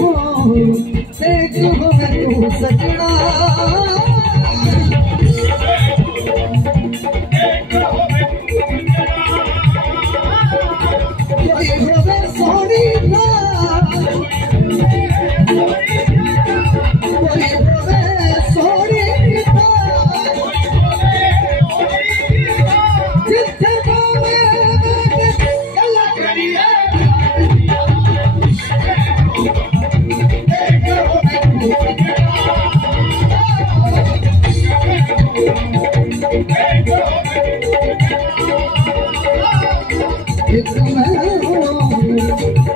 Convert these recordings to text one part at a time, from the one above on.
देख होवे तू सजना कोई होवे सोनी ना कोई होवे सोनी ना जिथे होवे गल्ला करिए एक मैं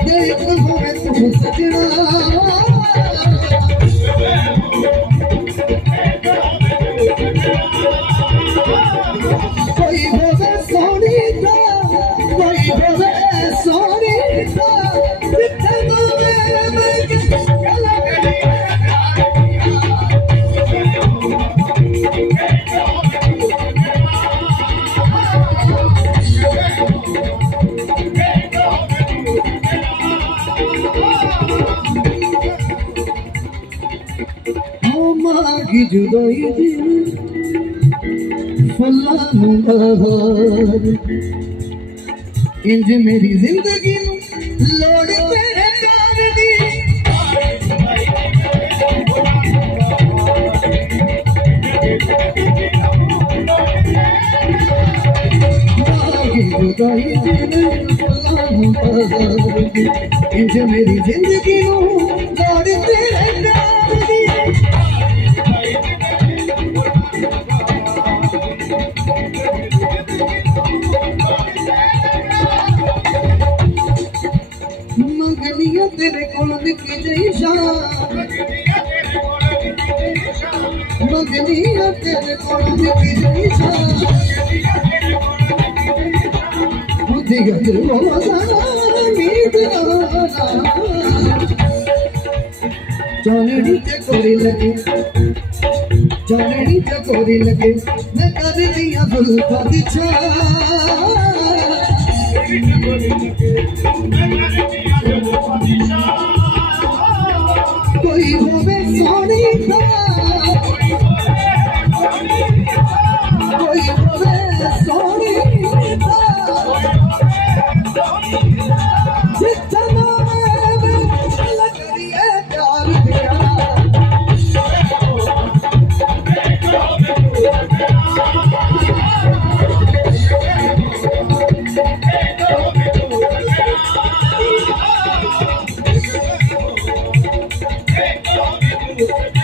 देख होवे तू सजना कोई होवे सोनी दा कोई होवे सोनी दा जिथे होवे गल्ला करिए मागी जुदाई दिल फुल्ला बहार इंज मेरी जिंदगी लोड़ तेरे प्यार दी मागी जुदाई दिल फुल्ला बहार इंज मेरी जिंदगी लोड़ तेरे प्यार दी मंगनिया तेरे कोल निकी जई शान मंगनिया तेरे कोल निकी जई शान बुद्धि गजर बोला नींद आना चांदनी चकोरी लगे चांदनी चकोरी लगे मैं कर दिया फुल्का दी कोई होवे सोनी दा कोई होवे सोनी दा जितना मैं गल्ला करिए प्यार तेरा Hey,